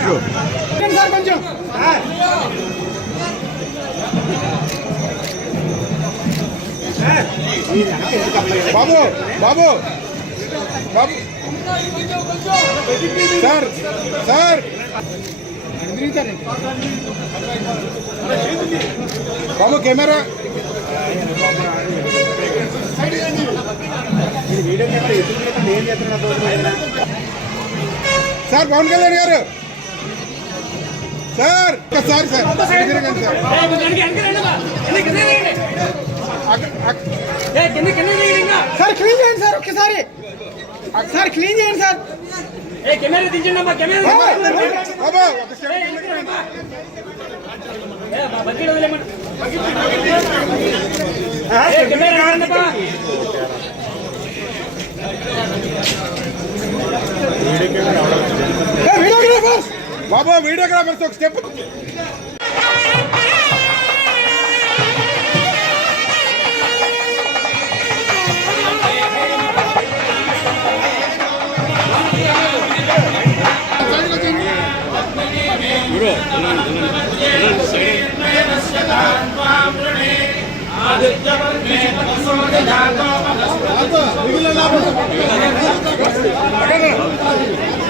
కొంచెం బాబు బాబు బాబు సార్ సార్ బాబు కెమెరా సార్ పవన్ కళ్యాణ్ గారు సార్ ఒక్కసారి సార్ ఎదురుగండి సార్ అక్క- అక్క- సార్ క్లీన్ చేయండి సార్ ఒక్కసారి సార్ క్లీన్ చేయండి సార్ కెమెరా దించండి అమ్మా కెమెరా బాబు ఒక స్టెప్ బతికి వదిలేమని కెమెరా రండమ్మా. వీడియోగ్రాఫర్స్ బాబు వీడియోగ్రాఫర్స్ ఒక స్టెప్ నరసయ్య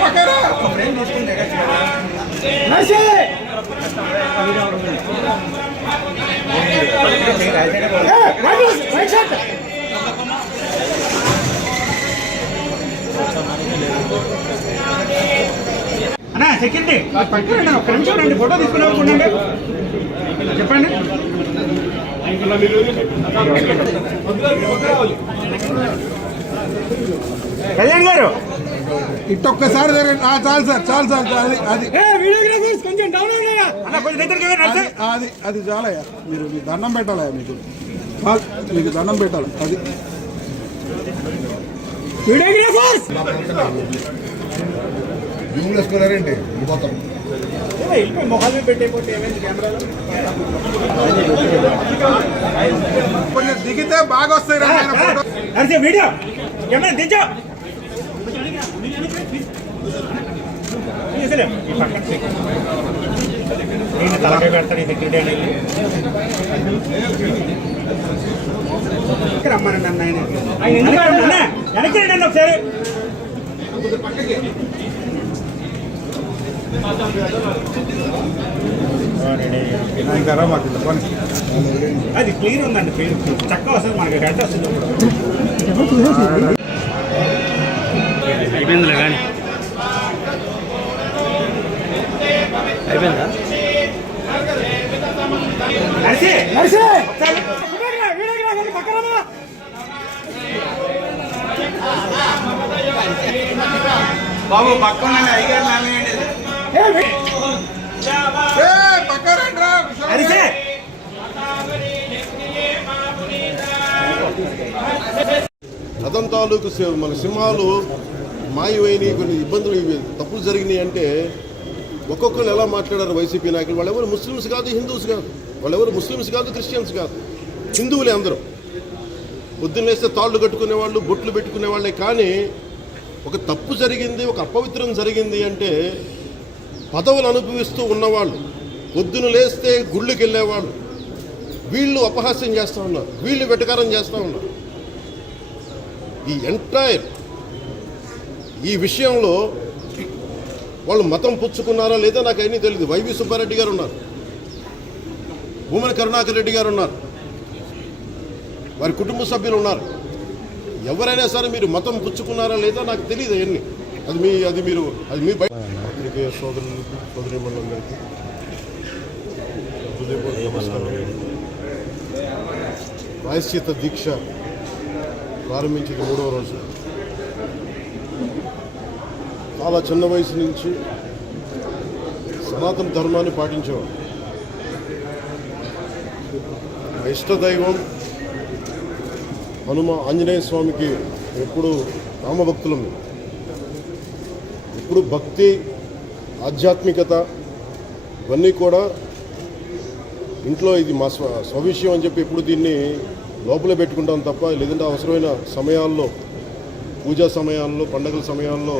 పక్కన అన్నా సెకండ్ పక్కన ఒక్క నిమిషం రండి ఫోటో తీసుకుని ఉండండి చెప్పండి. కళ్యాణ్ గారు ఇట్టొక్కసారి జరగండి చాలు సార్ చాలు సార్ అది అది. వీడియోగ్రాఫర్స్ కొంచెం డౌన్ అయ్యా. అన్న కొంచెం దగ్గరికి వెళ్ళి నర్సే అది- అది చాలయ్యా. మీరు మీకు దండం పెట్టాలయ్యా మీకు? మీకు దండం పెట్టాలి. అది. వీడియోగ్రాఫర్స్ పోతాం దిగితే బాగా వస్తాయి వీడియో. దించో. తీసలేం. ఈ పక్కన చెయ్యి. నేను తలకాయ పెడతాను ఇది క్రీడ రమ్మనండి అన్న ఆయన ఆయన ఎందుకు రమ్మన్నా? వెనక్కి రండి అన్న ఒకసారి ఇంకా రా మాకు ఇంత పని. అది క్లీన్ ఉందండి క్లీన్ చక్కగా వస్తుంది మనకి గడ్డ వస్తుంది ఇప్పుడు అయిపోయిందిలే కానీ అయిపోయిందా. బాబు పక్కన నామేయండి రథం తాలూకు మన సింహాలు మాయమైనవి కొన్ని ఇబ్బందులు ఇవి. తప్పులు జరిగినాయి అంటే ఒక్కొక్కరు ఎలా మాట్లాడారు వైసీపీ నాయకులు? వాళ్ళెవరు ముస్లిమ్స్ కాదు హిందూస్ కాదు. వాళ్ళెవరు ముస్లిమ్స్ కాదు క్రిస్టియన్స్ కాదు. హిందువులే అందరూ. పొద్దున్నేస్తే తాళ్ళు కట్టుకునే వాళ్ళు బొట్లు పెట్టుకునే వాళ్ళే. కానీ ఒక తప్పు జరిగింది ఒక అపవిత్రం జరిగింది అంటే పదవులు అనుభవిస్తూ ఉన్నవాళ్ళు పొద్దున లేస్తే గుళ్ళకి వెళ్ళేవాళ్ళు వీళ్ళు అపహాస్యం చేస్తూ ఉన్నారు వీళ్ళు వెటకారం చేస్తూ ఉన్నారు. ఈ ఎంటైర్ ఈ విషయంలో వాళ్ళు మతం పుచ్చుకున్నారా లేదా నాకు అన్నీ తెలియదు వైవి సుబ్బారెడ్డి గారు ఉన్నారు. భూమన కరుణాకర్ రెడ్డి గారు ఉన్నారు. వారి కుటుంబ సభ్యులు ఉన్నారు. ఎవరైనా సరే మీరు మతం పుచ్చుకున్నారా లేదా నాకు తెలియదు అవన్నీ అది మీ అది మీరు అది మీ బయట సోదరులు సోదరి మండలందరికీ హృదయపూర్వక నమస్కారం ప్రాయశ్చిత దీక్ష ప్రారంభించింది మూడవ రోజు. చాలా చిన్న వయసు నుంచి సనాతన ధర్మాన్ని పాటించేవాడు. ఇష్టదైవం హనుమ ఆంజనేయ స్వామికి ఎప్పుడు రామభక్తులం ఇప్పుడు భక్తి ఆధ్యాత్మికత ఇవన్నీ కూడా ఇంట్లో ఇది మా స్వ స్వవిషయం అని చెప్పి ఎప్పుడు దీన్ని లోపలే పెట్టుకుంటాం తప్ప లేదంటే అవసరమైన సమయాల్లో పూజా సమయాల్లో పండగల సమయాల్లో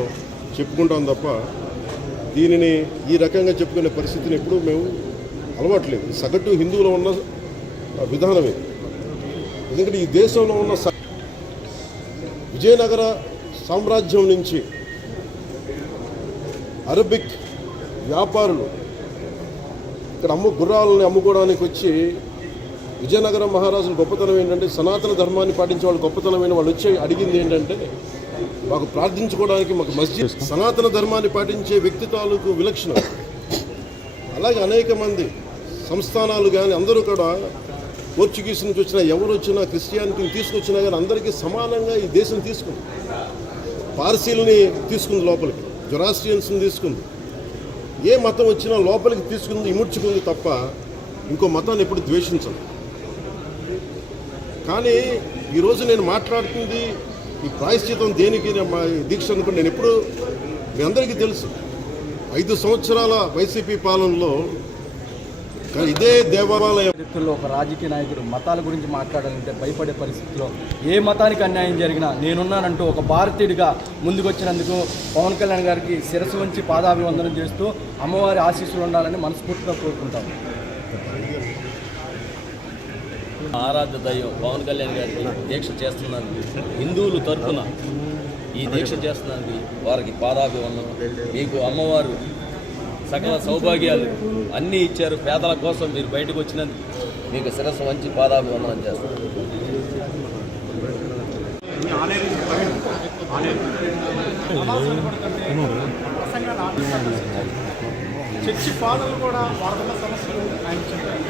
చెప్పుకుంటాం తప్ప దీనిని ఈ రకంగా చెప్పుకునే పరిస్థితిని ఎప్పుడూ మేము అలవాట్లేదు. సగటు హిందువులో ఉన్న విధానమే. ఎందుకంటే ఈ దేశంలో ఉన్న విజయనగర సామ్రాజ్యం నుంచి అరబిక్ వ్యాపారులు ఇక్కడ అమ్ము గుర్రాలని అమ్ముకోవడానికి వచ్చి విజయనగరం మహారాజుల గొప్పతనం ఏంటంటే సనాతన ధర్మాన్ని పాటించే వాళ్ళు గొప్పతనమైన వాళ్ళు వచ్చి అడిగింది ఏంటంటే మాకు ప్రార్థించుకోవడానికి మాకు మస్జిద్ సనాతన ధర్మాన్ని పాటించే వ్యక్తి తాలూకు విలక్షణం. అలాగే అనేక మంది సంస్థానాలు కానీ అందరూ కూడా పోర్చుగీస్ నుంచి వచ్చిన ఎవరు వచ్చినా క్రిస్టియానిటీని తీసుకొచ్చినా కానీ అందరికీ సమానంగా ఈ దేశం తీసుకుంది. పార్సీలని తీసుకుంది లోపలికి జొరాస్ట్రియన్స్ని తీసుకుంది. ఏ మతం వచ్చినా లోపలికి తీసుకుంది ఇముడ్చుకుంది తప్ప ఇంకో మతాన్ని ఎప్పుడు ద్వేషించదు. కానీ ఈరోజు నేను మాట్లాడుతుంది ఈ ప్రాయశ్చితం దేనికి దీక్ష అనుకుని నేను ఎప్పుడు మీ అందరికీ తెలుసు. ఐదు సంవత్సరాల వైసీపీ పాలనలో ఇదే దేవాలయం వ్యక్తుల్లో ఒక రాజకీయ నాయకుడు మతాల గురించి మాట్లాడాలంటే భయపడే పరిస్థితిలో ఏ మతానికి అన్యాయం జరిగినా నేనున్నానంటూ ఒక భారతీయుడిగా ముందుకొచ్చినందుకు పవన్ కళ్యాణ్ గారికి శిరస్సు వంచి పాదాభివందనం చేస్తూ అమ్మవారి ఆశీస్సులు ఉండాలని మనస్ఫూర్తిగా కోరుకుంటాం ఆరాధ్య దైవం పవన్ కళ్యాణ్ గారికి దీక్ష చేస్తున్నందుకు హిందువులు తరఫున ఈ దీక్ష చేస్తున్నందుకు వారికి పాదాభివందనం. మీకు అమ్మవారు సకల సౌభాగ్యాలు అన్నీ ఇచ్చారు. పేదల కోసం మీరు బయటకు వచ్చినందుకు మీకు శిరస్సు మంచి పాదాభివందనం చేస్తారు చర్చి ఫాదర్లు కూడా వాళ్ళకున్న సమస్యలు ఆయన చెప్పారు.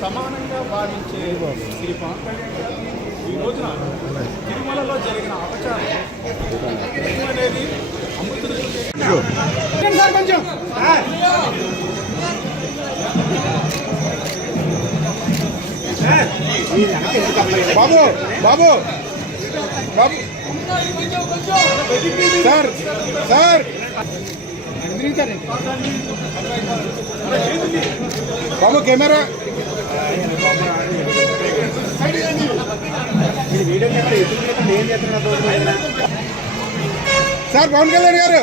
సమానంగా భావించే శ్రీ పవన్ కళ్యాణ్ ఈ రోజున తిరుమలలో జరిగిన అపచారం అనేది అమృతుడు? బాబు బాబు బాబు సార్ సార్ బాబు కెమెరా. సార్ పవన్ కళ్యాణ్ గారు.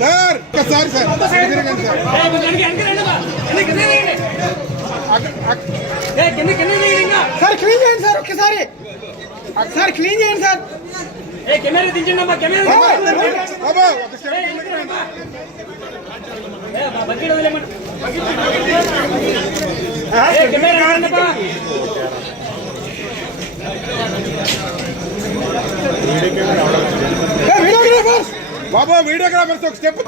సార్ ఒక్కసారి సార్ తిరగండి సార్ సార్ క్లీన్ చేయండి సార్ ఒక్కసారి. సార్ క్లీన్ చేయండి సార్. కెమెరా దించండి అమ్మా కెమెరా. బకెట్ వదిలేమంట కెమెరా రాండప్పా బాబు వీడియోగ్రాఫర్స్ ఒక స్టెప్